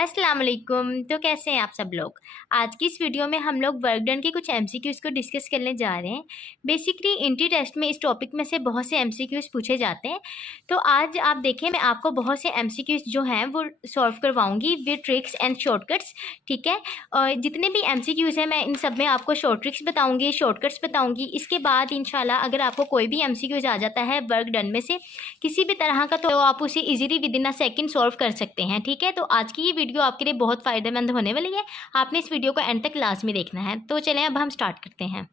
अस्सलाम वालेकुम। तो कैसे हैं आप सब लोग। आज की इस वीडियो में हम लोग वर्क डन के कुछ एमसीक्यूज़ को डिस्कस करने जा रहे हैं। बेसिकली इंट्री टेस्ट में इस टॉपिक में से बहुत से एमसीक्यूज़ पूछे जाते हैं। तो आज आप देखें, मैं आपको बहुत से एमसीक्यूज़ जो हैं वो सॉल्व करवाऊंगी विद ट्रिक्स एंड शॉर्टकट्स। ठीक है, और जितने भी एमसीक्यूज़ हैं मैं इन सब में आपको शॉर्ट ट्रिक्स बताऊँगी, शॉर्टकट्स बताऊँगी। इसके बाद इंशाल्लाह अगर आपको कोई भी एमसीक्यूज़ आ जाता है वर्क डन में से किसी भी तरह का, तो आप उसे easily with in a second solve कर सकते हैं। ठीक है, तो आज की ये वीडियो आपके लिए बहुत फ़ायदेमंद होने वाली है। आपने इस वीडियो को एंड तक लाजमी देखना है। तो चलें अब हम स्टार्ट करते हैं।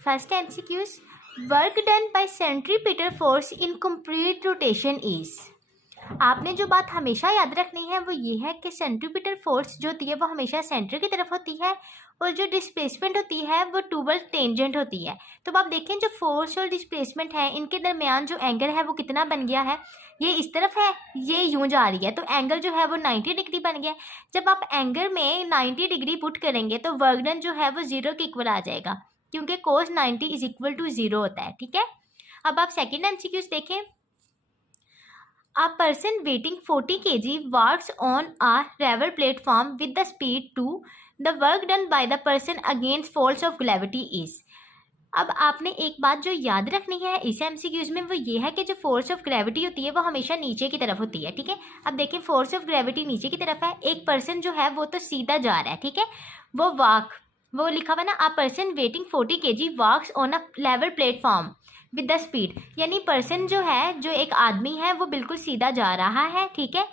First MCQs, work done bye centripetal force in complete rotation is. आपने जो बात हमेशा याद रखनी है वो ये है कि सेंट्रीपिटल फोर्स जो होती है वो हमेशा सेंटर की तरफ होती है और जो डिस्प्लेसमेंट होती है वो टूवर्ड्स टेंजेंट होती है। तो आप देखें जो फोर्स और डिस्प्लेसमेंट है इनके दरमियान जो एंगल है वो कितना बन गया है, ये इस तरफ है, ये यूं जा रही है, तो एंगल जो है वो 90 डिग्री बन गया। जब आप एंगल में 90 डिग्री पुट करेंगे तो वर्क डन जो है वो 0 के इक्वल आ जाएगा, क्योंकि cos 90 इज इक्वल टू 0 होता है। ठीक है, अब आप सेकेंड एमसीक्यूज देखें। A person weighing 40 kg walks on a level platform with the speed 2. The work done by the person against force of gravity is. अब आपने एक बात जो याद रखनी है इस एमसीक्यूज में वो ये है कि जो फोर्स ऑफ ग्रेविटी होती है वो हमेशा नीचे की तरफ होती है। ठीक है, अब देखें फोर्स ऑफ ग्रेविटी नीचे की तरफ है, एक पर्सन जो है वो तो सीधा जा रहा है। ठीक है, वो लिखा हुआ ना, a person weighting 40 kg walks on a level platform with the speed, यानी पर्सन जो है, जो एक आदमी है वो बिल्कुल सीधा जा रहा है। ठीक है,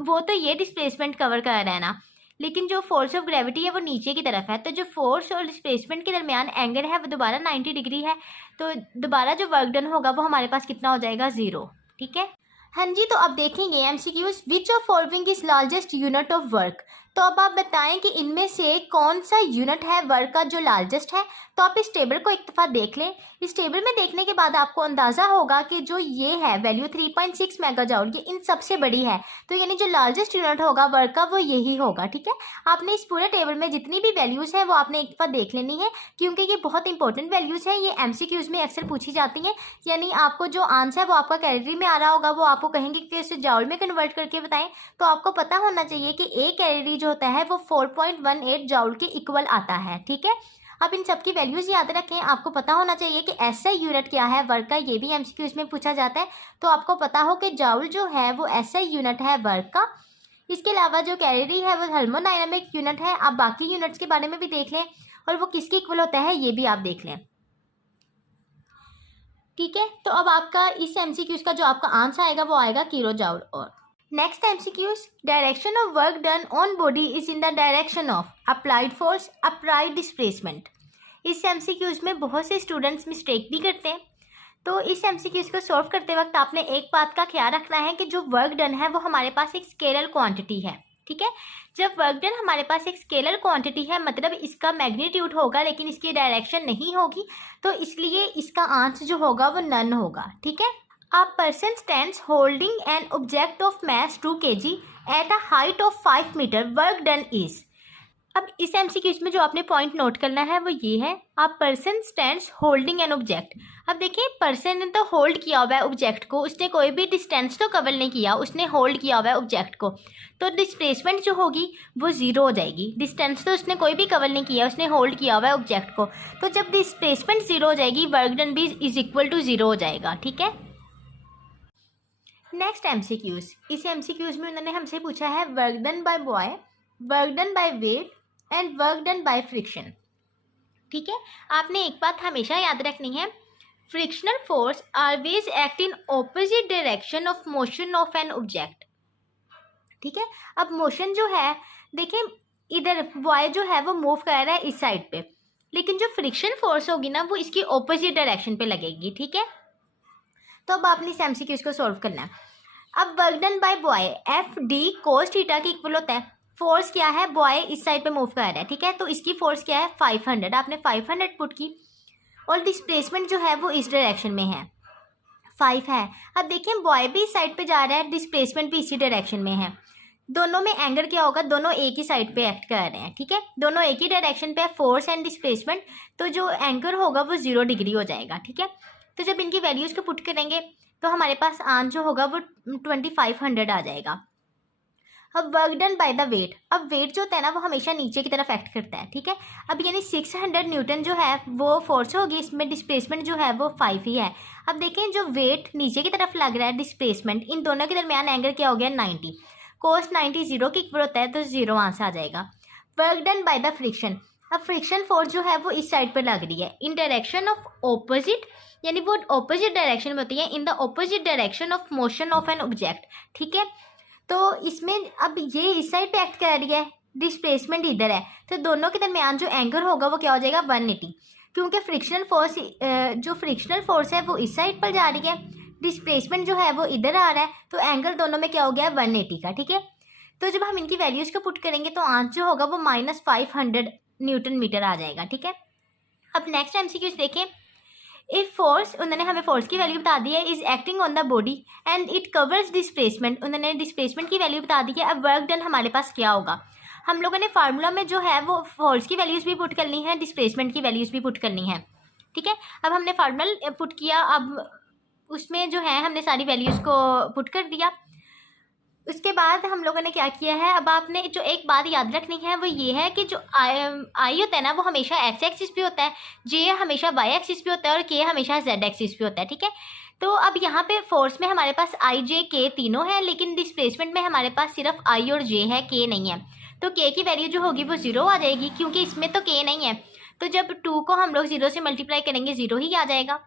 वो तो ये डिस्प्लेसमेंट कवर कर रहा है ना, लेकिन जो फोर्स ऑफ ग्रेविटी है वो नीचे की तरफ है, तो जो फोर्स और डिस्प्लेसमेंट के दरमियान एंगल है वो दोबारा 90 डिग्री है, तो दोबारा जो वर्क डन होगा वो हमारे पास कितना हो जाएगा, 0। ठीक है, हाँ जी, तो अब देखेंगे MCQs, which of following is largest unit of work. तो अब आप बताएं कि इनमें से कौन सा यूनिट है वर्क का जो लार्जेस्ट है। तो आप इस टेबल को एक दफ़ा देख लें। इस टेबल में देखने के बाद आपको अंदाज़ा होगा कि जो ये है वैल्यू 3.6 मेगाजूल, ये इन सबसे बड़ी है, तो यानी जो लार्जेस्ट यूनिट होगा वर्क का वो यही होगा। ठीक है, आपने इस पूरे टेबल में जितनी भी वैल्यूज़ हैं वो आपने एक दफ़ा देख लेनी है, क्योंकि ये बहुत इंपॉर्टेंट वैल्यूज़ हैं, ये एमसीक्यूज़ में अक्सर पूछी जाती हैं। यानी आपको जो आंसर है वो आपका कैलोरी में आ रहा होगा, वो आपको कहेंगे कि इसे जाउल में कन्वर्ट करके बताएं, तो आपको पता होना चाहिए कि एक कैलोरी जो होता है वो 4.18 जाउल के इक्वल आता है। ठीक है, अब इन सब की वैल्यूज याद रखें। आपको पता होना चाहिए कि एसआई यूनिट क्या है वर्क का, ये भी एमसीक्यूज में पूछा जाता है, तो आपको पता हो कि जाउल जो है वो एसआई यूनिट है वर्क का। इसके अलावा जो कैलोरी है वो थर्मोडायनामिक यूनिट है। आप बाकी यूनिट्स के बारे में भी देख लें और वो किसके इक्वल होता है ये भी आप देख लें। ठीक है, तो अब आपका इस एमसीक्यूज का जो आपका आंसर आएगा वो आएगा किलो जाउल। और next MCQs, direction of work done on body is in the direction of applied force, applied displacement. इस एमसीक्यूज में बहुत से स्टूडेंट्स मिस्टेक भी करते हैं, तो इस एमसीक्यूज को सॉल्व करते वक्त आपने एक बात का ख्याल रखना है कि जो वर्क डन है वो हमारे पास एक स्केलर क्वांटिटी है। ठीक है, जब वर्क डन हमारे पास एक स्केलर क्वांटिटी है मतलब इसका मैग्नीट्यूड होगा लेकिन इसकी डायरेक्शन नहीं होगी, तो इसलिए इसका आंसर जो होगा वो नन होगा। ठीक है, A person stands holding an object of mass 2 kg at a height of 5 meter. Work done is. अब इस एमसीक्यूज में जो आपने पॉइंट नोट करना है वो ये है, A person stands holding an object. अब देखिए, पर्सन ने तो होल्ड किया हुआ है ऑब्जेक्ट को, उसने कोई भी डिस्टेंस तो कवर नहीं किया, उसने होल्ड किया हुआ है ऑब्जेक्ट को, तो डिस्प्लेसमेंट जो होगी वो 0 हो जाएगी। डिस्टेंस तो उसने कोई भी कवर नहीं किया, उसने होल्ड किया हुआ है ऑब्जेक्ट को, तो जब डिस्प्लेसमेंट 0 हो जाएगी वर्क डन भी इज इक्वल टू 0 हो जाएगा। ठीक है, नेक्स्ट एमसीक्यूज, इस एमसीक्यूज में उन्होंने हमसे पूछा है work done bye boy, work done by weight and work done by friction. ठीक है, आपने एक बात हमेशा याद रखनी है, frictional force always act in opposite direction of motion of an object. ठीक है, अब मोशन जो है, देखें इधर बॉय जो है वो मूव कर रहा है इस साइड पे, लेकिन जो फ्रिक्शन फोर्स होगी ना वो इसकी ऑपोजिट डायरेक्शन पे लगेगी। ठीक है, तो अब आपने इस एमसीक्यूज को सॉल्व करना है। अब work done bye boy F d cos theta के इक्वल होता है। फोर्स क्या है, बॉय इस साइड पे मूव कर रहा है। ठीक है, तो इसकी फोर्स क्या है 500, आपने 500 पुट की, और डिस्प्लेसमेंट जो है वो इस डायरेक्शन में है 5 है। अब देखिए बॉय भी इस साइड पे जा रहा है, डिस्प्लेसमेंट भी इसी डायरेक्शन में है, दोनों में एंगल क्या होगा, दोनों एक ही साइड पे एक्ट कर रहे हैं। ठीक है, दोनों एक ही डायरेक्शन पे है, फोर्स एंड डिस्प्लेसमेंट, तो जो एंगल होगा वो 0 डिग्री हो जाएगा। ठीक है, तो जब इनकी वैल्यूज़ को पुट करेंगे तो हमारे पास आंसर जो होगा वो 2500 आ जाएगा। अब work done by the weight, अब वेट जो होता है ना वो हमेशा नीचे की तरफ एक्ट करता है, ठीक है। अब यानी 600 न्यूटन जो है वो फोर्स होगी, इसमें डिस्प्लेसमेंट जो है वो 5 ही है। अब देखें जो वेट नीचे की तरफ लग रहा है, डिस्प्लेसमेंट, इन दोनों के दरमियान एंगल क्या हो गया 90, कोस 90 जीरो के इक्वल होता है, तो जीरो आंसर आ जाएगा। Work done by the friction, अब फ्रिक्शन फोर्स जो है वो इस साइड पर लग रही है, इन डायरेक्शन ऑफ ऑपोजिट, यानी वो ऑपोजिट डायरेक्शन में होती है, in the opposite direction of motion of an object, ठीक है। तो इसमें अब ये इस साइड पे एक्ट कर रही है, डिस्प्लेसमेंट इधर है, तो दोनों के दरमियान जो एंगल होगा वो क्या हो जाएगा 180, क्योंकि फ्रिक्शनल फोर्स जो फ्रिक्शनल फोर्स है वो इस साइड पर जा रही है, डिस्प्लेसमेंट जो है वो इधर आ रहा है, तो एंगल दोनों में क्या हो गया 180 का, ठीक है। तो जब हम इनकी वैल्यूज को पुट करेंगे तो आंसर जो होगा वो -500 न्यूटन मीटर आ जाएगा, ठीक है। अब नेक्स्ट एमसीक्यूज देखें। इफ फोर्स, उन्होंने हमें फोर्स की वैल्यू बता दी है, is acting on the body and it covers displacement, उन्होंने डिस्प्लेसमेंट की वैल्यू बता दी है। अब वर्क डन हमारे पास क्या होगा, हम लोगों ने फार्मूला में जो है वो फोर्स की वैल्यूज भी पुट करनी है, डिस्प्लेसमेंट की वैल्यूज भी पुट करनी है, ठीक है। अब हमने फार्मूला पुट किया, अब उसमें जो है हमने सारी वैल्यूज को पुट कर दिया। उसके बाद हम लोगों ने क्या किया है, अब आपने जो एक बात याद रखनी है वो ये है कि जो आई होता है ना वो हमेशा एक्स एक्सिस पे होता है, जे हमेशा वाई एक्सिस पे होता है और के हमेशा जेड एक्सिस पे होता है, ठीक है। तो अब यहाँ पे फोर्स में हमारे पास आई जे के तीनों है, लेकिन डिस्प्लेसमेंट में हमारे पास सिर्फ आई और जे है, के नहीं है। तो के की वैल्यू जो होगी वो 0 आ जाएगी, क्योंकि इसमें तो के नहीं है। तो जब 2 को हम लोग 0 से मल्टीप्लाई करेंगे 0 ही आ जाएगा।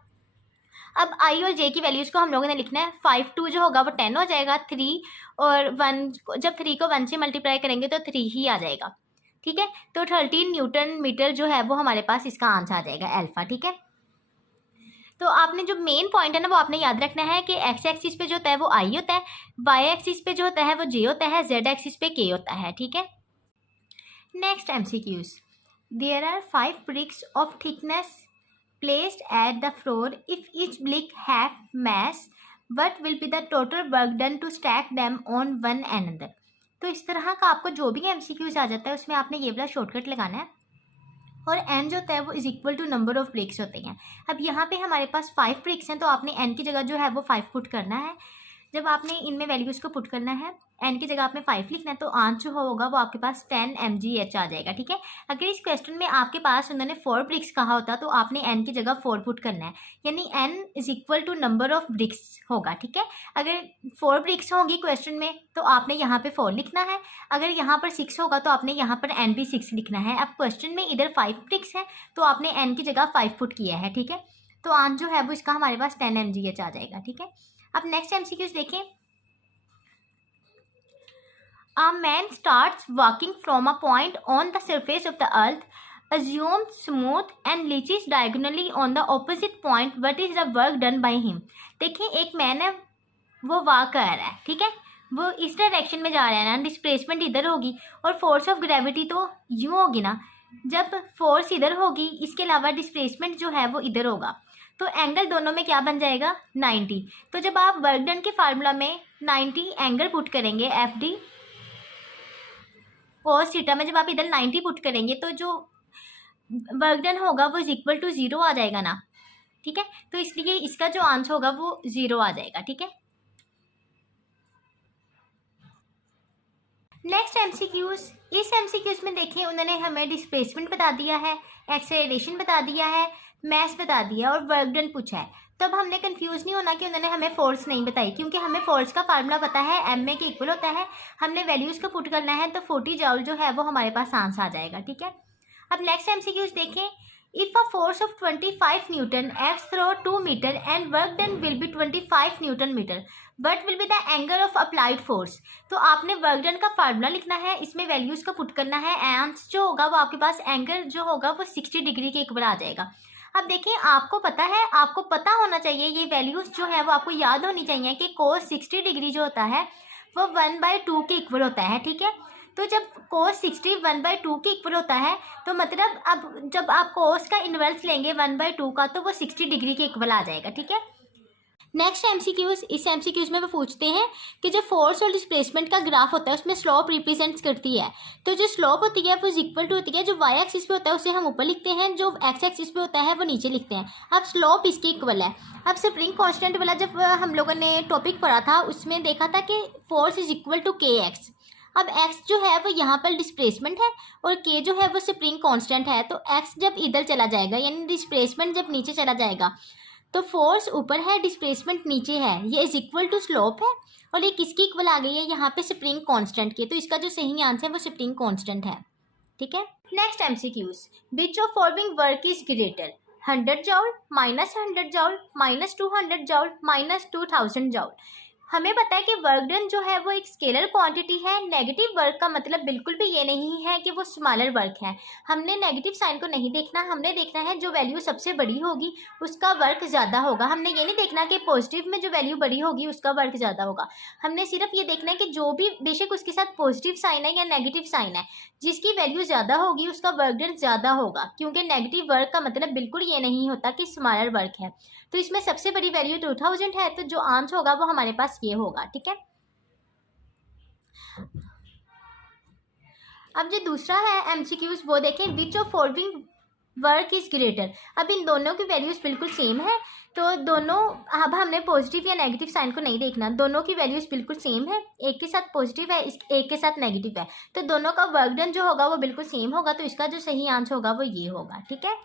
अब आई और जे की वैल्यूज़ को हम लोगों ने लिखना है, 5 2 जो होगा वो 10 हो जाएगा, 3 और 1 जब 3 को 1 से मल्टीप्लाई करेंगे तो 3 ही आ जाएगा, ठीक है। तो 13 न्यूटन मीटर जो है वो हमारे पास इसका आंसर आ जाएगा अल्फा, ठीक है। तो आपने जो मेन पॉइंट है ना वो आपने याद रखना है कि एक्स एक्सिस पे जो होता है वो आई होता है, वाई एक्सिस पे जो होता है वो जे होता है, जेड एक्सिस पे के होता है, ठीक है। Next MCQs, there are 5 bricks of thickness placed at the floor. If each brick have mass, what will be the total work done to stack them on one another? तो इस तरह का आपको जो भी एमसीक्यूज आ जाता है उसमें आपने ये वाला शॉर्टकट लगाना है, और n जो होता है वो is equal to number of bricks होते हैं। अब यहाँ पे हमारे पास 5 ब्रिक्स हैं, तो आपने n की जगह जो है वो 5 पुट करना है। जब आपने इनमें वैल्यूज़ को पुट करना है, n की जगह आपने 5 लिखना है, तो आंसर जो होगा वो आपके पास 10 mgh आ जाएगा, ठीक है। अगर इस क्वेश्चन में आपके पास उन्होंने 4 ब्रिक्स कहा होता तो आपने n की जगह 4 पुट करना है, यानी n is equal to number of bricks होगा, ठीक है। अगर 4 ब्रिक्स होंगी क्वेश्चन में तो आपने यहाँ पे 4 लिखना है, अगर यहाँ पर 6 होगा तो आपने यहाँ पर n भी 6 लिखना है। अब क्वेश्चन में इधर 5 ब्रिक्स है तो आपने n की जगह 5 पुट किया है, ठीक है। तो आंसर जो है वो इसका हमारे पास 10 mgh आ जाएगा, ठीक है। अब नेक्स्ट एमसीक्यूज देखें। A man starts walking from a point on the surface of the earth, assumed smooth and reaches diagonally on the opposite point. What is the work done by him? देखिए एक man है वो walk कर रहा है, ठीक है, वो इस डायरेक्शन में जा रहा है ना, डिस्प्लेसमेंट इधर होगी और फोर्स ऑफ ग्रेविटी तो यूँ होगी ना, जब फोर्स इधर होगी इसके अलावा डिस्प्लेसमेंट जो है वो इधर होगा, तो एंगल दोनों में क्या बन जाएगा 90। तो जब आप वर्क डन के फार्मूला में 90 एंगल पुट करेंगे एफ डी कोस थीटा में, जब आप इधर 90 पुट करेंगे तो जो वर्क डन होगा वो इक्वल टू 0 आ जाएगा ना, ठीक है। तो इसलिए इसका जो आंसर होगा वो 0 आ जाएगा, ठीक है। नेक्स्ट एमसीक्यूज, इस एमसीक्यूज में देखिए उन्होंने हमें डिस्प्लेसमेंट बता दिया है, एक्सेलरेशन बता दिया है, मैस बता दिया और वर्क डन पूछा है। तब हमने कंफ्यूज नहीं होना कि उन्होंने हमें फोर्स नहीं बताई, क्योंकि हमें फोर्स का फार्मूला पता है एम ए के इक्वल होता है, हमने वैल्यूज़ को पुट करना है, तो 40 जॉल जो है वो हमारे पास आंसर आ जाएगा, ठीक है। अब नेक्स्ट एमसीक्यूज देखें। If a force of 25 newton acts through 2 metre and work done will be 25 newton metre, but will be the angle of applied force. तो आपने वर्क डन का फार्मूला लिखना है, इसमें वैल्यूज़ को पुट करना है, आंसर जो होगा वो आपके पास एंगल जो होगा वो 60 डिग्री के इक्वल आ जाएगा। अब देखिए आपको पता है, आपको पता होना चाहिए, ये वैल्यूज़ जो है वो आपको याद होनी चाहिए कि कोस 60 डिग्री जो होता है वो 1/2 के इक्वल होता है, ठीक है। तो जब कोस 60 1/2 के इक्वल होता है तो मतलब अब जब आप कोस का इन्वर्स लेंगे 1/2 का तो वो 60 डिग्री के इक्वल आ जाएगा, ठीक है। नेक्स्ट एमसीक्यूज, इस एमसीक्यूज में वो पूछते हैं कि जो फोर्स और डिस्प्लेसमेंट का ग्राफ होता है उसमें स्लोप रिप्रेजेंट्स करती है, तो जो स्लोप होती है वो इक्वल टू होती है, जो वाई एक्सिस पे होता है उसे हम ऊपर लिखते हैं, जो एक्स एक्सिस पे होता है वो नीचे लिखते हैं। अब स्लोप इसके इक्वल है। अब स्प्रिंग कांस्टेंट वाला जब हम लोगों ने टॉपिक पढ़ा था उसमें देखा था कि फोर्स इज इक्वल टू के एक्स। अब x जो है वो यहाँ पर डिस्प्लेसमेंट है और k जो है वो स्प्रिंग कांस्टेंट है। तो x जब इधर चला जाएगा यानी डिस्प्लेसमेंट जब नीचे चला जाएगा तो फोर्स ऊपर है, डिस्प्लेसमेंट नीचे है, ये इज इक्वल टू स्लोप है और ये किसकी इक्वल आ गई है यहाँ पे स्प्रिंग कांस्टेंट के। तो इसका जो सही आंसर है वो स्प्रिंग कांस्टेंट है। ठीक है। Next MCQs, which of following work is greater, 100 जॉल, -100 जॉल, -200 जॉल, -2000 जॉल। हमें पता है कि वर्क डन जो है वो एक स्केलर क्वांटिटी है। नेगेटिव वर्क का मतलब बिल्कुल भी ये नहीं है कि वो स्मॉलर वर्क है। हमने नेगेटिव साइन को नहीं देखना, हमने देखना है जो वैल्यू सबसे बड़ी होगी उसका वर्क ज़्यादा होगा। हमने ये नहीं देखना कि पॉजिटिव में जो वैल्यू बड़ी होगी उसका वर्क ज़्यादा होगा। हमने सिर्फ ये देखना है कि जो भी बेशक उसके साथ पॉजिटिव साइन है या नेगेटिव साइन है, जिसकी वैल्यू ज़्यादा होगी उसका वर्क डन ज़्यादा होगा, क्योंकि नेगेटिव वर्क का मतलब बिल्कुल ये नहीं होता कि स्मॉलर वर्क है। तो इसमें सबसे बड़ी वैल्यू 2000 है, तो जो आंसर होगा वो हमारे पास ये होगा। ठीक है। अब जो दूसरा है एमसीक्यूज वो देखें, विच of following work is greater. अब इन दोनों की वैल्यूज बिल्कुल सेम है, तो दोनों, अब हमने पॉजिटिव या नेगेटिव साइन को नहीं देखना, दोनों की वैल्यूज बिल्कुल सेम है। एक के साथ पॉजिटिव है, एक के साथ नेगेटिव है, तो दोनों का वर्क डन जो होगा वो बिल्कुल सेम होगा। तो इसका जो सही आंसर होगा वो ये होगा। ठीक है।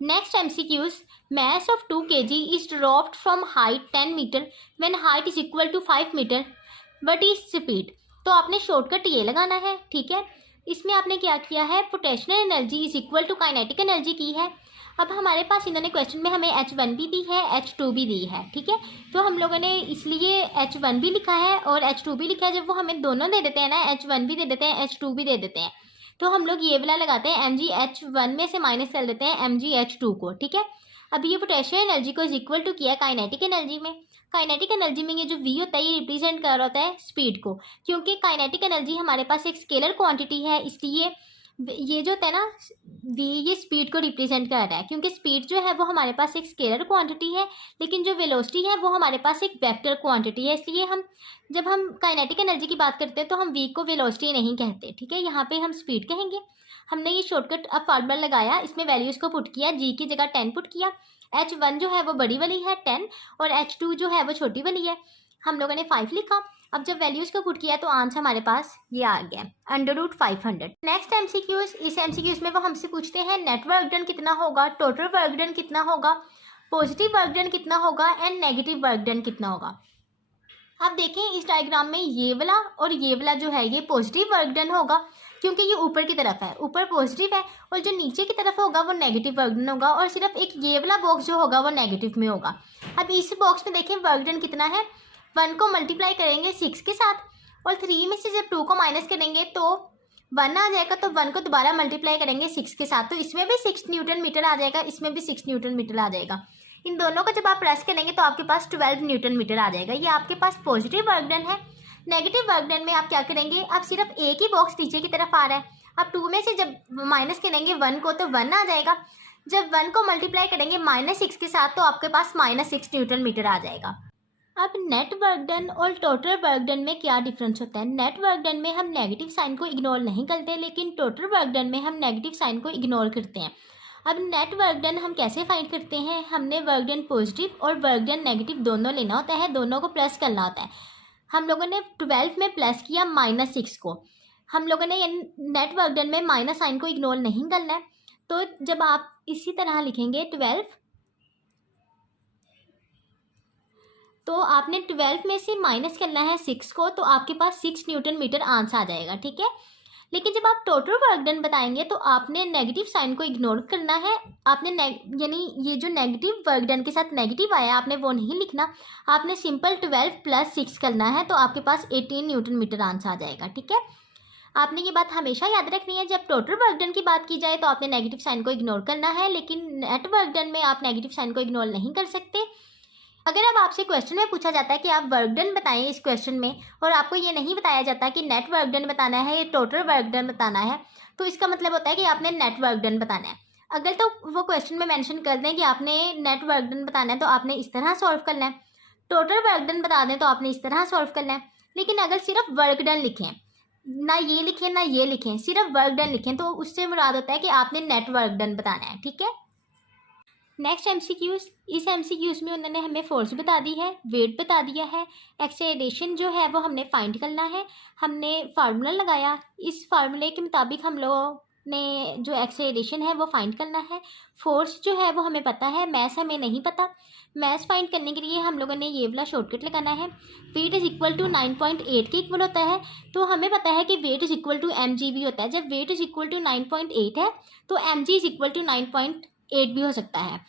Next MCQs, mass of 2 kg is dropped from height 10 meter when height is equal to 5 meter. What is speed? तो आपने शॉर्टकट ये लगाना है। ठीक है। इसमें आपने क्या किया है, potential energy is equal to kinetic energy की है। अब हमारे पास इन्होंने क्वेश्चन में हमें H1 भी दी है, H2 भी दी है। ठीक है। तो हम लोगों ने इसलिए H1 भी लिखा है और H2 भी लिखा है। जब वो हमें दोनों दे देते हैं ना, H1 भी दे देते हैं, H2 भी दे देते हैं, तो हम लोग ये वाला लगाते हैं, mgh1 में से माइनस कर देते हैं mgh2 को। ठीक है। अब ये पोटेंशियल एनर्जी को इज इक्वल टू किया काइनेटिक एनर्जी में। काइनेटिक एनर्जी में ये जो v होता है ये रिप्रेजेंट कर रहा होता है स्पीड को, क्योंकि काइनेटिक एनर्जी हमारे पास एक स्केलर क्वांटिटी है, इसलिए ये जो होता है ना v, ये स्पीड को रिप्रेजेंट कर रहा है, क्योंकि स्पीड जो है वो हमारे पास एक स्केलर क्वांटिटी है, लेकिन जो वेलोसिटी है वो हमारे पास एक वेक्टर क्वांटिटी है। इसलिए हम जब हम काइनेटिक एनर्जी की बात करते हैं तो हम v को वेलोसिटी नहीं कहते। ठीक है। यहाँ पे हम स्पीड कहेंगे। हमने ये शॉर्टकट अब फार्मूला लगाया, इसमें वैल्यूज़ को पुट किया, g की जगह 10 पुट किया, h1 जो है वो बड़ी वाली है 10 और h2 जो है वो छोटी वाली है, हम लोगों ने 5 लिखा। अब जब वैल्यूज़ को पुट किया तो आंसर हमारे पास ये आ गया, √500। नेक्स्ट एमसीक्यूज, इस एमसीक्यूज में वो हमसे पूछते हैं नेट वर्क डन कितना होगा, टोटल वर्क डन कितना होगा, पॉजिटिव वर्क डन कितना होगा एंड नेगेटिव वर्क डन कितना होगा। अब देखें इस डायग्राम में ये वाला और ये वाला जो है ये पॉजिटिव वर्क डन होगा, क्योंकि ये ऊपर की तरफ है, ऊपर पॉजिटिव है, और जो नीचे की तरफ होगा वो नेगेटिव वर्क डन होगा, और सिर्फ एक ये वाला बॉक्स जो होगा वो नेगेटिव में होगा। अब इस बॉक्स में देखें वर्क डन कितना है, 1 को मल्टीप्लाई करेंगे 6 के साथ और 3 में से जब 2 को माइनस करेंगे तो 1 आ जाएगा, तो 1 को दोबारा मल्टीप्लाई करेंगे 6 के साथ, तो इसमें भी 6 न्यूटन मीटर आ जाएगा, इसमें भी 6 न्यूटन मीटर आ जाएगा। इन दोनों को जब आप प्रेस करेंगे तो आपके पास 12 न्यूटन मीटर आ जाएगा। ये आपके पास पॉजिटिव वर्क डन है। नेगेटिव वर्क डन में आप क्या करेंगे, अब सिर्फ एक ही बॉक्स नीचे की तरफ आ रहा है, अब 2 में से जब माइनस करेंगे 1 को तो 1 आ जाएगा, जब 1 को मल्टीप्लाई करेंगे -6 के साथ तो आपके पास -6 न्यूटन मीटर आ जाएगा। अब नेट वर्क डन और टोटल वर्क डन में क्या डिफरेंस होता है। नेट वर्क डन में हम नेगेटिव साइन को इग्नोर नहीं करते, लेकिन टोटल वर्क डन में हम नेगेटिव साइन को इग्नोर करते हैं। अब नेट वर्क डन हम कैसे फाइंड करते हैं, हमने वर्क डन पॉजिटिव और वर्क डन नेगेटिव दोनों लेना होता है, दोनों को प्लस करना होता है। हम लोगों ने 12 में प्लस किया -6 को, हम लोगों ने नेट वर्क डन में माइनस साइन को इग्नोर नहीं करना है, तो जब आप इसी तरह लिखेंगे 12, तो आपने 12 में से माइनस करना है 6 को, तो आपके पास 6 न्यूटन मीटर आंसर आ जाएगा। ठीक है। लेकिन जब आप टोटल वर्क डन बताएंगे तो आपने नेगेटिव साइन को इग्नोर करना है, आपने यानी ये जो नेगेटिव वर्क डन के साथ नेगेटिव आया आपने वो नहीं लिखना, आपने सिंपल 12 + 6 करना है, तो आपके पास 18 न्यूटन मीटर आंसर आ जाएगा। ठीक है। आपने ये बात हमेशा याद रखनी है, जब टोटल वर्क डन की बात की जाए तो आपने नेगेटिव साइन को इग्नोर करना है, लेकिन नेट वर्क डन में आप नेगेटिव साइन को इग्नोर नहीं कर सकते। अगर अब आपसे क्वेश्चन में पूछा जाता है कि आप वर्क डन बताएं इस क्वेश्चन में, और आपको ये नहीं बताया जाता कि नेट वर्क डन बताना है या टोटल वर्क डन बताना है, तो इसका मतलब होता है कि आपने नेट वर्क डन बताना है। अगर तो वो क्वेश्चन में मेंशन कर दें कि आपने नेट वर्क डन बताना है तो आपने इस तरह सॉल्व करना है, टोटल वर्क डन बता दें तो आपने इस तरह सॉल्व करना है। लेकिन अगर सिर्फ वर्क डन लिखें, ना ये लिखें ना ये लिखें, सिर्फ वर्क डन लिखें, तो उससे मुराद होता है कि आपने नेट वर्क डन बताना है। ठीक है। नेक्स्ट एमसीक्यूज, इस एमसीक्यूज में उन्होंने हमें फोर्स बता दी है, वेट बता दिया है, एक्सेलरेशन जो है वो हमने फाइंड करना है, हमने फार्मूला लगाया, इस फार्मूले के मुताबिक हम लोगों ने जो एक्सेलरेशन है वो फाइंड करना है, फोर्स जो है वो हमें पता है, मैस हमें नहीं पता, मैस फाइंड करने के लिए हम लोगों ने ये वाला शॉर्टकट लगाना है। वेट इज इक्वल टू 9.8 के इक्वल होता है, तो हमें पता है कि weight is equal to mg भी होता है। जब वेट इज इक्वल टू 9.8 है तो mg इज इक्वल टू 9.8 भी हो सकता है।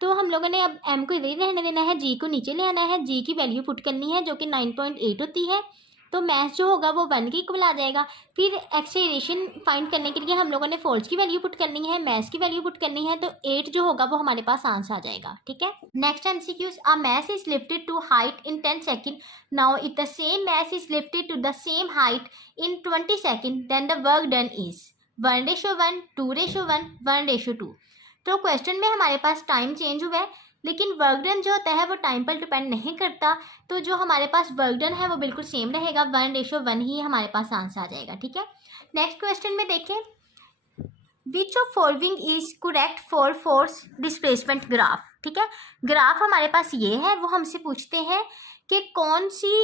तो हम लोगों ने अब m को इधर रहने देना है, g को नीचे ले आना है, g की वैल्यू पुट करनी है जो कि 9.8 होती है, तो मैथ जो होगा वो 1 के इक्वल आ जाएगा। फिर एक्सेलरेशन फाइंड करने के लिए हम लोगों ने फोर्स की वैल्यू पुट करनी है, मैथ की वैल्यू पुट करनी है, तो 8 जो होगा वो हमारे पास आंसर आ जाएगा। ठीक है। Next MCQs, a mass is lifted to height in 10 second, now if the same mass is lifted to the same height in 20 second, then the work done is 1:1, 2:1, 1:2। तो क्वेश्चन में हमारे पास टाइम चेंज हुआ है, लेकिन work done जो होता है वो टाइम पर डिपेंड नहीं करता, तो जो हमारे पास वर्क डन है वो बिल्कुल सेम रहेगा, 1:1 ही हमारे पास आंसर आ जाएगा। ठीक है। नेक्स्ट क्वेश्चन में देखें, विच of following is correct for force displacement graph. ठीक है, ग्राफ हमारे पास ये है, वो हमसे पूछते हैं कि कौन सी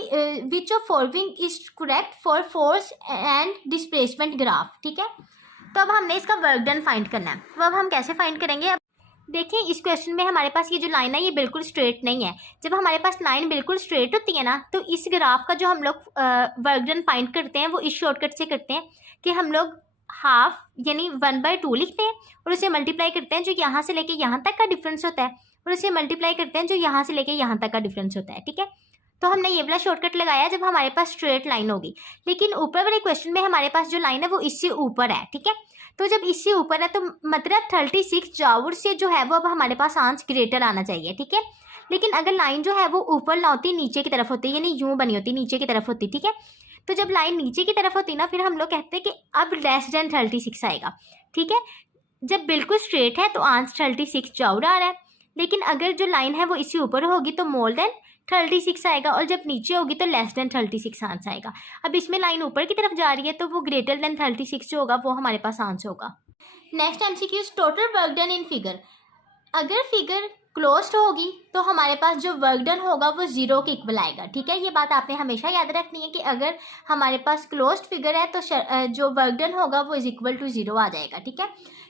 which of following is correct for force and displacement graph. ठीक है, तो अब हमने इसका वर्क डन फाइंड करना है। तो अब हम कैसे फाइंड करेंगे, अब देखिए इस क्वेश्चन में हमारे पास ये जो लाइन है ये बिल्कुल स्ट्रेट नहीं है। जब हमारे पास लाइन बिल्कुल स्ट्रेट होती है ना, तो इस ग्राफ का जो हम लोग वर्क डन फाइंड करते हैं वो इस शॉर्टकट से करते हैं कि हम लोग हाफ यानी 1/2 लिखते हैं और उसे मल्टीप्लाई करते हैं जो यहाँ से लेके यहाँ तक का डिफरेंस होता है, और उसे मल्टीप्लाई करते हैं जो यहाँ से लेके यहाँ तक का डिफरेंस होता है। ठीक है, तो हमने ये वाला शॉर्टकट लगाया जब हमारे पास स्ट्रेट लाइन होगी। लेकिन ऊपर वाले क्वेश्चन में हमारे पास जो लाइन है वो इससे ऊपर है। ठीक है, तो जब इससे ऊपर है तो मतलब 36 जावर से जो है वो अब हमारे पास आंसर ग्रेटर आना चाहिए। ठीक है, लेकिन अगर लाइन जो है वो ऊपर ना होती, नीचे की तरफ होती, यानी यूं बनी होती, नीचे की तरफ होती। ठीक है, तो जब लाइन नीचे की तरफ होती ना, फिर हम लोग कहते हैं कि अब लेस देन 36 आएगा। ठीक है, जब बिल्कुल स्ट्रेट है तो आंसर 36 जावर आ रहा है, लेकिन अगर जो लाइन है वो इससे ऊपर होगी तो मोर देन 36 आएगा, और जब नीचे होगी तो लेस देन 36 आंसर आएगा। अब इसमें लाइन ऊपर की तरफ जा रही है तो वो ग्रेटर देन 36 जो होगा वो हमारे पास आंसर होगा। Next MCQ, total work done in figure. अगर फिगर क्लोज्ड होगी तो हमारे पास जो वर्क डन होगा वो 0 के इक्वल आएगा। ठीक है, ये बात आपने हमेशा याद रखनी है कि अगर हमारे पास क्लोज्ड फिगर है तो जो वर्क डन होगा वो इज इक्वल टू 0 आ जाएगा। ठीक है।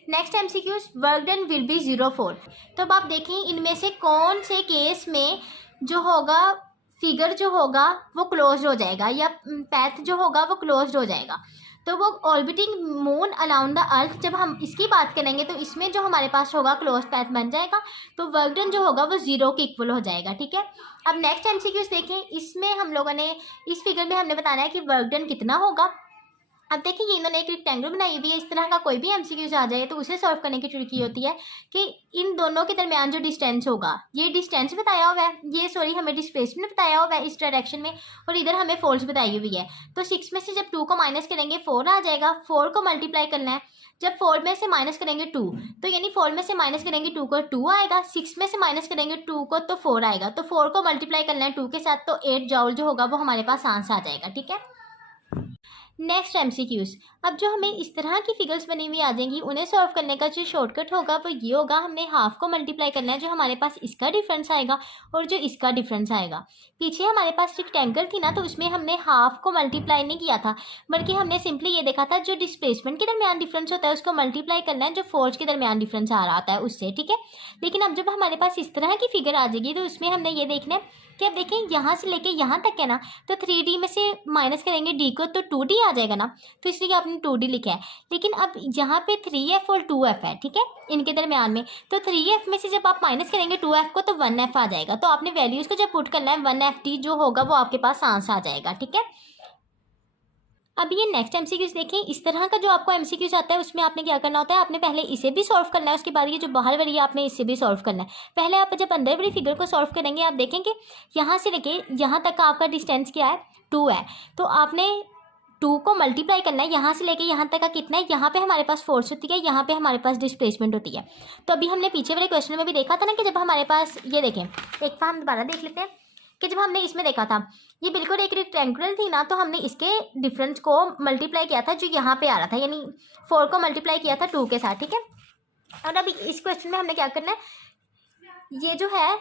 Next MCQ, work done will B 0.4। तो अब आप देखें इनमें से कौन से केस में जो होगा फिगर जो होगा वो क्लोज हो जाएगा या पैथ जो होगा वो क्लोज हो जाएगा। तो वो orbiting moon around the earth, जब हम इसकी बात करेंगे तो इसमें जो हमारे पास होगा क्लोज पैथ बन जाएगा, तो वर्क डन जो होगा वो 0 के इक्वल हो जाएगा। ठीक है, अब नेक्स्ट एमसीक्यूज देखें, इसमें हम लोगों ने इस फिगर में हमने बताना है कि वर्क डन कितना होगा। अब देखिए ये इन्होंने एक रेक्टेंगल बनाई हुई है, इस तरह का कोई भी एमसीक्यूज आ जाए तो उसे सॉल्व करने की ट्रिक होती है कि इन दोनों के दरमियान जो डिस्टेंस होगा, ये डिस्टेंस बताया हुआ है, ये सॉरी हमें डिस्प्लेसमेंट बताया हुआ है इस डायरेक्शन में, और इधर हमें फोर्स बताई हुई है। तो 6 में से जब 2 को माइनस करेंगे 4 आ जाएगा, 4 को मल्टीप्लाई करना है, जब 4 में से माइनस करेंगे 2, तो यानी 4 में से माइनस करेंगे 2 को 2 आएगा, 6 में से माइनस करेंगे 2 को तो 4 आएगा, तो 4 को मल्टीप्लाई करना है 2 के साथ, तो 8 जॉल जो होगा वो हमारे पास आंसर आ जाएगा। ठीक है। नेक्स्ट एमसीक्यूज, अब जो हमें इस तरह की फिगर्स बनी हुई आ जाएंगी उन्हें सॉल्व करने का जो शॉर्टकट होगा वो ये होगा, हमने हाफ को मल्टीप्लाई करना है जो हमारे पास इसका डिफरेंस आएगा और जो इसका डिफरेंस आएगा। पीछे हमारे पास रेक्टेंगल थी ना, तो उसमें हमने हाफ को मल्टीप्लाई नहीं किया था, बल्कि हमने सिंपली ये देखा था जो डिस्प्लेसमेंट के दरमियान डिफरेंस होता है उसको मल्टीप्लाई करना है जो फोर्स के दरमियान डिफरेंस आ रहा है उससे। ठीक है, लेकिन अब जब हमारे पास इस तरह की फिगर आ जाएगी तो उसमें हमने ये देखना है कि अब देखें यहाँ से लेके यहाँ तक है ना, तो 3D में से माइनस करेंगे D को तो 2D आ जाएगा ना, तो इसलिए आपने 2D लिखा है। लेकिन अब यहाँ पे 3F और 2F है, ठीक है, इनके दरमियान में, तो 3F में से जब आप माइनस करेंगे 2F को तो 1F आ जाएगा, तो आपने वैल्यूज़ को जब पुट करना है 1FD जो होगा वो आपके पास आंसर आ जाएगा। ठीक है, अब ये नेक्स्ट एमसीक्यूज देखें, इस तरह का जो आपको एमसीक्यूज आता है उसमें आपने क्या करना होता है, आपने पहले इसे भी सॉल्व करना है, उसके बाद ये जो बाहर वाली है आपने इससे भी सॉल्व करना है। पहले आप जब अंदर वाली फिगर को सॉल्व करेंगे आप देखेंगे यहाँ से लेके यहाँ तक का आपका डिस्टेंस क्या है, 2 है, तो आपने 2 को मल्टीप्लाई करना है, यहाँ से लेके यहाँ तक का कितना है, यहाँ पे हमारे पास फोर्स होती है, यहाँ पे हमारे पास डिस्प्लेसमेंट होती है। तो अभी हमने पीछे वाले क्वेश्चन में भी देखा था ना कि जब हमारे पास ये देखें, एक बार हम दोबारा देख लेते हैं कि जब हमने इसमें देखा था ये बिल्कुल एक रेक्टेंगुलर थी ना, तो हमने इसके डिफरेंस को मल्टीप्लाई किया था जो यहाँ पे आ रहा था, यानी 4 को मल्टीप्लाई किया था 2 के साथ। ठीक है, और अब इस क्वेश्चन में हमने क्या करना है, ये जो है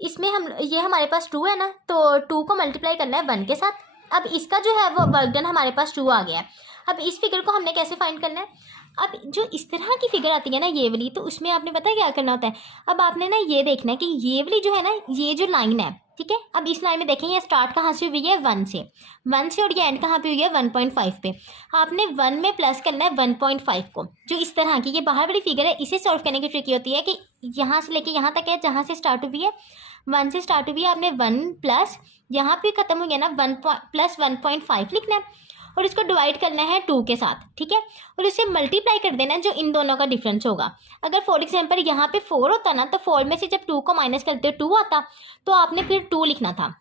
इसमें ये हमारे पास 2 है ना, तो 2 को मल्टीप्लाई करना है 1 के साथ। अब इसका जो है वो वर्क डन हमारे पास 2 आ गया है। अब इस फिगर को हमने कैसे फाइंड करना है? अब जो इस तरह की फिगर आती है ना ये वाली, तो उसमें आपने पता है क्या करना होता है? अब आपने ना ये देखना है कि ये वाली जो है ना, ये जो लाइन है, ठीक है। अब इस लाइन में देखें ये स्टार्ट कहाँ से हुई है? 1 से और ये एंड कहाँ पे हुई है? 1.5 पे। आपने 1 में प्लस करना है 1.5 को। जो इस तरह की ये बाहर वाली फिगर है, इसे सॉल्व करने की ट्रिक ये होती है कि यहाँ से लेके यहाँ तक है, जहाँ से स्टार्ट हुई है 1 से स्टार्ट हुई है, आपने 1 प्लस यहाँ पे खत्म हो गया ना 1 प्लस 1.5 लिखना है और इसको डिवाइड करना है 2 के साथ, ठीक है। और इसे मल्टीप्लाई कर देना है जो इन दोनों का डिफरेंस होगा। अगर फॉर एग्जांपल यहाँ पे 4 होता ना, तो 4 में से जब 2 को माइनस करते हो 2 आता, तो आपने फिर 2 लिखना था,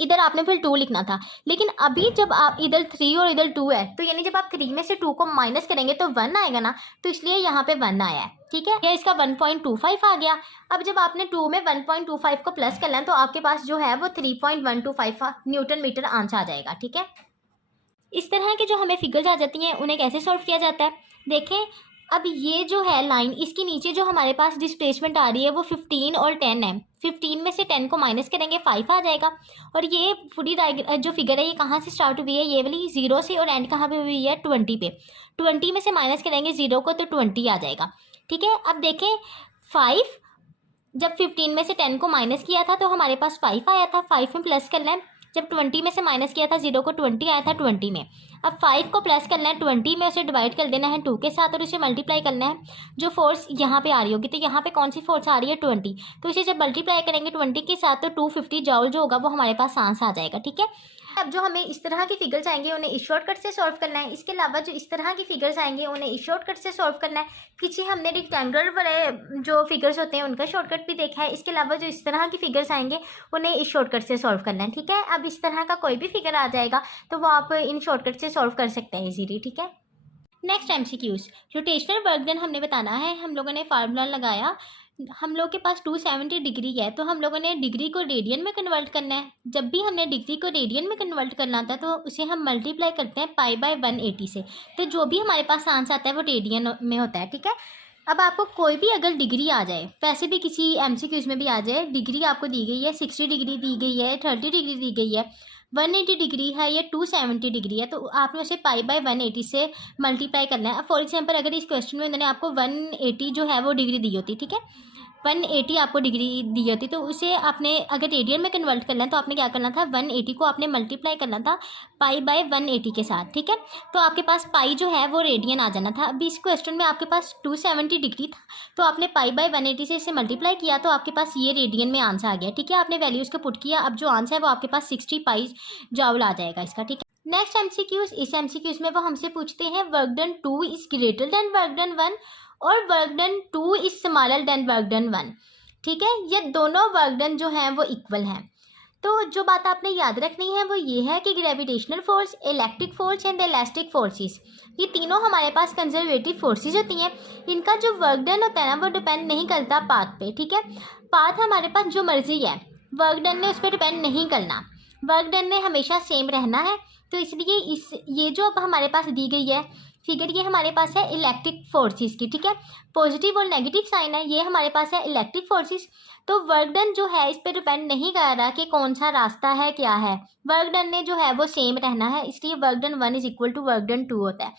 इधर आपने फिर 2 लिखना था। लेकिन अभी जब आप इधर 3 और इधर 2 है, तो यानी जब आप 3 में से 2 को माइनस करेंगे तो 1 आएगा ना, तो इसलिए यहाँ पे 1 आया है, ठीक है। या इसका 1.25 आ गया। अब जब आपने 2 में 1.25 को प्लस करना है, तो आपके पास जो है वो 3.125 न्यूटन मीटर आंसर आ जाएगा, ठीक है। इस तरह के जो हमें फिगर्स आ जाती हैं उन्हें कैसे सॉल्व किया जाता है? देखें, अब ये जो है लाइन, इसके नीचे जो हमारे पास डिस्प्लेसमेंट आ रही है वो 15 और 10 है। 15 में से 10 को माइनस करेंगे 5 आ जाएगा। और ये पूरी जो फिगर है ये कहाँ से स्टार्ट हुई है? ये वाली 0 से, और एंड कहाँ पे हुई है? 20 पे। 20 में से माइनस करेंगे 0 को तो 20 आ जाएगा, ठीक है। अब देखें 5, जब 15 में से 10 को माइनस किया था तो हमारे पास 5 आया था, 5 में प्लस करना है। जब 20 में से माइनस किया था 0 को, 20 आया था 20 में। अब 5 को प्लस करना है 20 में, उसे डिवाइड कर देना है 2 के साथ और उसे मल्टीप्लाई करना है। जो फोर्स यहाँ पे आ रही होगी, तो यहाँ पे कौन सी फोर्स आ रही है? 20। तो इसे जब मल्टीप्लाई करेंगे 20 के साथ, तो 250 जॉल जो होगा वो हमारे पास आंसर आ जाएगा, ठीक है। अब जो हमें इस तरह की फिगर्स आएंगे उन्हें इस शॉर्टकट से सॉल्व करना है। इसके अलावा जो इस तरह की फिगर्स आएंगे उन्हें इस शॉर्टकट से सॉल्व करना है। किसी हमने रेक्टेंगुलर वाले जो फिगर्स होते हैं उनका शॉर्टकट भी देखा है। इसके अलावा जो इस तरह की फिगर्स आएंगे उन्हें इस शॉर्टकट से सॉल्व करना है, ठीक है। अब इस तरह का कोई भी फिगर आ जाएगा तो वो आप इन शॉर्टकट से सॉल्व कर सकते हैं इजीली, ठीक है। Next MCQs, rotational work done हमने बताना है। हम लोगों ने फार्मूला लगाया, हम लोग के पास 270 डिग्री है, तो हम लोगों ने डिग्री को रेडियन में कन्वर्ट करना है। जब भी हमने डिग्री को रेडियन में कन्वर्ट करना था तो उसे हम मल्टीप्लाई करते हैं पाई बाय 180 से। तो जो भी हमारे पास आंसर आता है वो रेडियन में होता है, ठीक है। अब आपको कोई भी अगर डिग्री आ जाए, वैसे भी किसी एमसीक्यूज में भी आ जाए, डिग्री आपको दी गई है 60 डिग्री दी गई है, 30 डिग्री दी गई है, 180 डिग्री है या 270 डिग्री है, तो आपने उसे पाई बाय 180 से मल्टीप्लाई करना है। अब फॉर एग्जांपल अगर इस क्वेश्चन में उन्होंने आपको 180 जो है वो डिग्री दी होती, ठीक है, 180 आपको डिग्री दी होती, तो उसे आपने अगर रेडियन में कन्वर्ट करना है तो आपने क्या करना था? 180 को आपने मल्टीप्लाई करना था पाई बाय 180 के साथ, ठीक है। तो आपके पास पाई जो है वो रेडियन आ जाना था। अभी इस क्वेश्चन में आपके पास 270 डिग्री था, तो आपने पाई बाय 180 से इसे मल्टीप्लाई किया तो आपके पास ये रेडियन में आंसर आ गया, ठीक है। आपने वैल्यूज़ को पुट किया, अब जो आंसर है वो आपके पास 60 पाई जॉल आ जाएगा इसका, ठीक है। नेक्स्ट एमसीक्यूज, इस एमसीक्यूज में वो हमसे पूछते हैं work done 2 is greater than work done 1 और work done 2 is smaller than work done 1, ठीक है। ये दोनों वर्क डन जो हैं वो इक्वल हैं। तो जो बात आपने याद रखनी है वो ये है कि gravitational force, electric force and elastic forces, ये तीनों हमारे पास कंजर्वेटिव फोर्सेस होती हैं। इनका जो वर्क डन होता है ना वो डिपेंड नहीं करता पाथ पे, ठीक है। पाथ हमारे पास जो मर्जी है, वर्क डन ने उस पर डिपेंड नहीं करना, वर्क डन ने हमेशा सेम रहना है। तो इसलिए ये जो अब हमारे पास दी गई है फिगर, ये हमारे पास है इलेक्ट्रिक फोर्सेस की, ठीक है। पॉजिटिव और नेगेटिव साइन है, ये हमारे पास है इलेक्ट्रिक फोर्सेस। तो वर्क डन जो है इस पर डिपेंड नहीं कर रहा कि कौन सा रास्ता है, क्या है, वर्क डन ने जो है वो सेम रहना है, इसलिए work done 1 is equal to work done 2 होता है,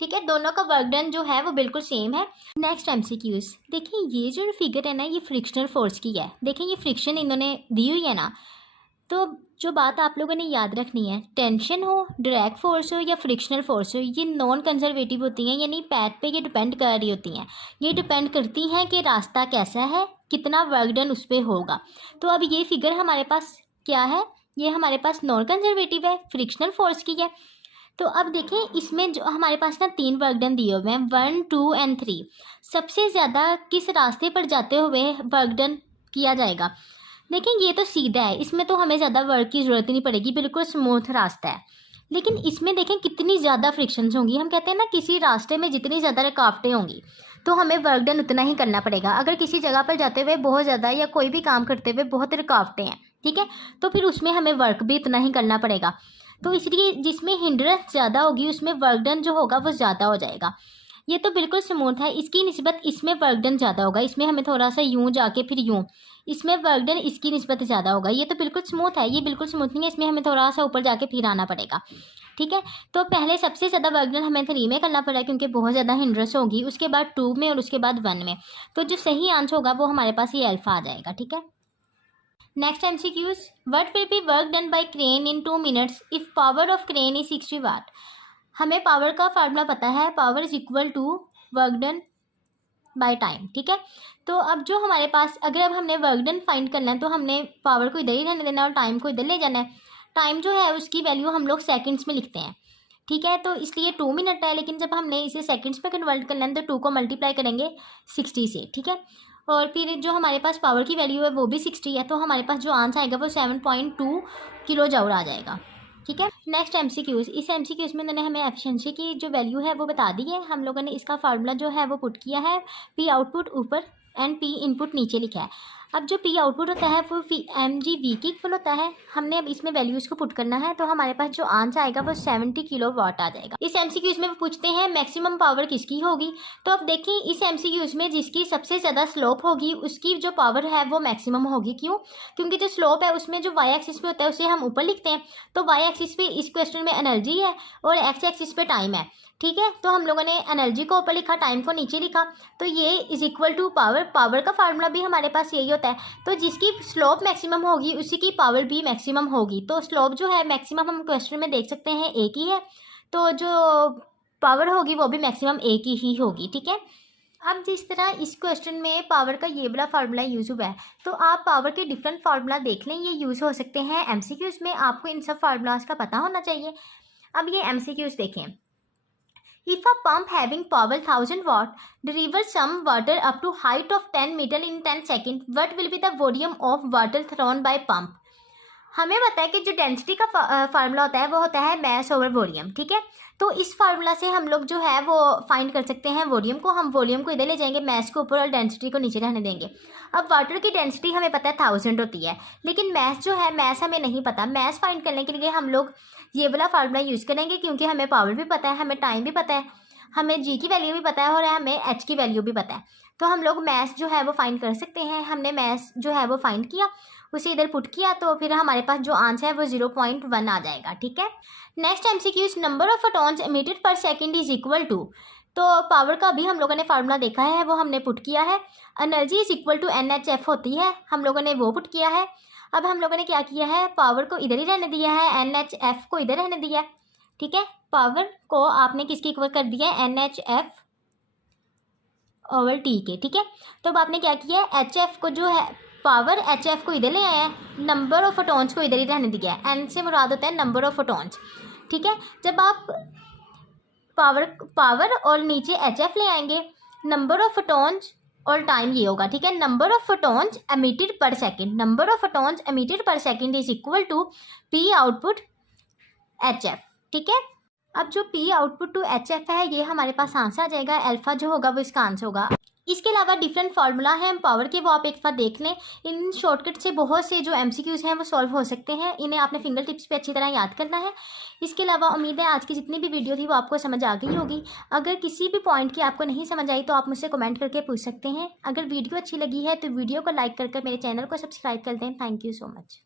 ठीक है। दोनों का वर्क डन जो है वो बिल्कुल सेम है। नेक्स्ट एमसीक्यूज, देखिए ये जो फिगर है ना ये फ्रिक्शनल फोर्स की है। देखिए ये फ्रिक्शन इन्होंने दी हुई है ना, तो जो बात आप लोगों ने याद रखनी है, टेंशन हो, डायरेक्ट फोर्स हो या फ्रिक्शनल फोर्स हो, ये नॉन कंजर्वेटिव होती हैं, यानी पैथ पे ये डिपेंड कर रही होती हैं। ये डिपेंड करती हैं कि रास्ता कैसा है, कितना वर्क डन उस पर होगा। तो अब ये फिगर हमारे पास क्या है? ये हमारे पास नॉन कंजर्वेटिव है, फ्रिक्शनल फोर्स की है। तो अब देखें इसमें जो हमारे पास ना 3 वर्क डन दिए हुए हैं, 1, 2 एंड 3। सबसे ज़्यादा किस रास्ते पर जाते हुए वर्क डन किया जाएगा? देखें ये तो सीधा है, इसमें तो हमें ज़्यादा वर्क की ज़रूरत नहीं पड़ेगी, बिल्कुल स्मूथ रास्ता है। लेकिन इसमें देखें कितनी ज़्यादा फ्रिक्शंस होंगी। हम कहते हैं ना किसी रास्ते में जितनी ज़्यादा रुकावटें होंगी तो हमें वर्क डन उतना ही करना पड़ेगा। अगर किसी जगह पर जाते हुए बहुत ज़्यादा या कोई भी काम करते हुए बहुत रुकावटें हैं, ठीक है, तो फिर उसमें हमें वर्क भी उतना ही करना पड़ेगा। तो इसलिए जिसमें हिंड्रेंस ज़्यादा होगी उसमें वर्क डन जो होगा वो ज़्यादा हो जाएगा। ये तो बिल्कुल स्मूथ है, इसकी निस्बत इसमें वर्क डन ज़्यादा होगा, इसमें हमें थोड़ा सा यूँ जाके फिर यूँ, इसमें वर्क डन इसकी निस्बत ज़्यादा होगा। ये तो बिल्कुल स्मूथ है, ये बिल्कुल स्मूथ नहीं है, इसमें हमें थोड़ा सा ऊपर जाके फिर आना पड़ेगा। ठीक है, तो पहले सबसे ज़्यादा वर्क डन हमें 3 में करना पड़ा क्योंकि बहुत ज़्यादा हिंड्रेंस होगी, उसके बाद 2 में और उसके बाद 1 में। तो जो सही आंसर होगा वो हमारे पास ये अल्फ़ा आ जाएगा। ठीक है, next MCQs, what will be work done by crane in 2 minutes if power of crane is 60 watt. हमें पावर का फार्मूला पता है, power is equal to work done by time. ठीक है, तो अब जो हमारे पास, अगर अब हमने वर्क डन फाइंड करना है तो हमने पावर को इधर ही रहने देना और टाइम को इधर ले जाना है। टाइम जो है उसकी वैल्यू हम लोग सेकंड्स में लिखते हैं। ठीक है, तो इसलिए 2 मिनट है, लेकिन जब हमने इसे सेकंड्स में कन्वर्ट करना है तो 2 को मल्टीप्लाई करेंगे 60 से। ठीक है, और फिर जो हमारे पास पावर की वैल्यू है वो भी 60 है, तो हमारे पास जो आंसर आएगा वो 7.2 किलो जूल आ जाएगा। ठीक है, नेक्स्ट MCQs, इस MCQs में उन्होंने हमें एफिशिएंसी की जो वैल्यू है वो बता दी है। हम लोगों ने इसका फार्मूला जो है वो पुट किया है, P आउटपुट ऊपर एंड P इनपुट नीचे लिखा है। अब जो P आउटपुट होता है वो mgv की इक्वल होता है। हमने अब इसमें वैल्यूज़ को पुट करना है, तो हमारे पास जो आंसर आएगा वो 70 किलो वाट आ जाएगा। इस MCQs में वो पूछते हैं मैक्सिमम पावर किसकी होगी। तो अब देखिए इस MCQs में जिसकी सबसे ज़्यादा स्लोप होगी उसकी जो पावर है वो मैक्सिमम होगी। क्यों? क्योंकि जो स्लोप है उसमें जो y एक्सिस पे होता है उसे हम ऊपर लिखते हैं, तो y एक्सिस पे इस क्वेश्चन में एनर्जी है और x एक्सिस पे टाइम है। ठीक है, तो हम लोगों ने एनर्जी को ऊपर लिखा, टाइम को नीचे लिखा, तो ये is equal to power. Power का फार्मूला भी हमारे पास यही होता है, तो जिसकी स्लोप मैक्सिमम होगी उसी की पावर भी मैक्सिमम होगी। तो स्लोप जो है मैक्सिमम हम क्वेश्चन में देख सकते हैं एक ही है, तो जो पावर होगी वो भी मैक्सिमम एक ही होगी। ठीक है, अब जिस तरह इस क्वेश्चन में पावर का ये वाला फार्मूला यूज़ हुआ है, तो आप पावर के डिफरेंट फार्मूला देख लें, ये यूज़ हो सकते हैं MCQs में। आपको इन सब फार्मूलाज का पता होना चाहिए। अब ये MCQs देखें, if a pump having power 1000 watt delivers some water up to height of 10 meter in 10 seconds, what will be the volume of water thrown by pump। हमें पता है कि जो डेंसिटी का फार्मूला होता है वो होता है मैस ओवर वॉल्यूम। ठीक है, तो इस फार्मूला से हम लोग जो है वो फाइंड कर सकते हैं वॉल्यूम को। हम वॉल्यूम को इधर ले जाएंगे, मैस को ऊपर और डेंसिटी को नीचे रहने देंगे। अब वाटर की डेंसिटी हमें पता है 1000 होती है, लेकिन मैस जो है, मैस हमें नहीं पता। मैस फाइंड करने के लिए हम लोग ये वाला फार्मूला यूज़ करेंगे, क्योंकि हमें पावर भी पता है, हमें टाइम भी पता है, हमें G की वैल्यू भी पता है और हमें H की वैल्यू भी पता है। तो हम लोग मैस जो है वो फाइंड कर सकते हैं। हमने मैस जो है वो फाइंड किया, उसे इधर पुट किया, तो फिर हमारे पास जो आंसर है वो 0.1 आ जाएगा। ठीक है, next MCQ, number of photons emitted per second is equal to. तो पावर का भी हम लोगों ने फार्मूला देखा है, वो हमने पुट किया है। Energy is equal to NHF होती है, हम लोगों ने वो पुट किया है। अब हम लोगों ने क्या किया है, पावर को इधर ही रहने दिया है, NHF को इधर रहने दिया है। ठीक है, पावर को आपने किसके इक्वल कर दिया है, NHF ओवर T के। ठीक है, तो अब आपने क्या किया है, HF को जो है पावर HF को इधर ले आया है, नंबर ऑफ फोटॉन्स को इधर ही रहने दिया है। N से मुराद होता है नंबर ऑफ फोटॉन्स। ठीक है, जब आप पावर और नीचे HF ले आएंगे, नंबर ऑफ फोटॉन्स और टाइम ये होगा। ठीक है, number of photons emitted per second, number of photons emitted per second is equal to P output HF। ठीक है, अब जो P आउटपुट टू HF है ये हमारे पास आंसर आ जाएगा। अल्फा जो होगा वो इसका आंसर होगा। इसके अलावा डिफरेंट फार्मूला हैं पावर के, वो आप एक बार देख लें। इन शॉर्टकट से बहुत से जो MCQs हैं वो सॉल्व हो सकते हैं, इन्हें आपने फिंगर टिप्स पे अच्छी तरह याद करना है। इसके अलावा उम्मीद है आज की जितनी भी वीडियो थी वो आपको समझ आ गई होगी। अगर किसी भी पॉइंट की आपको नहीं समझ आई तो आप मुझसे कमेंट करके पूछ सकते हैं। अगर वीडियो अच्छी लगी है तो वीडियो को लाइक करके मेरे चैनल को सब्सक्राइब कर दें। Thank you so much.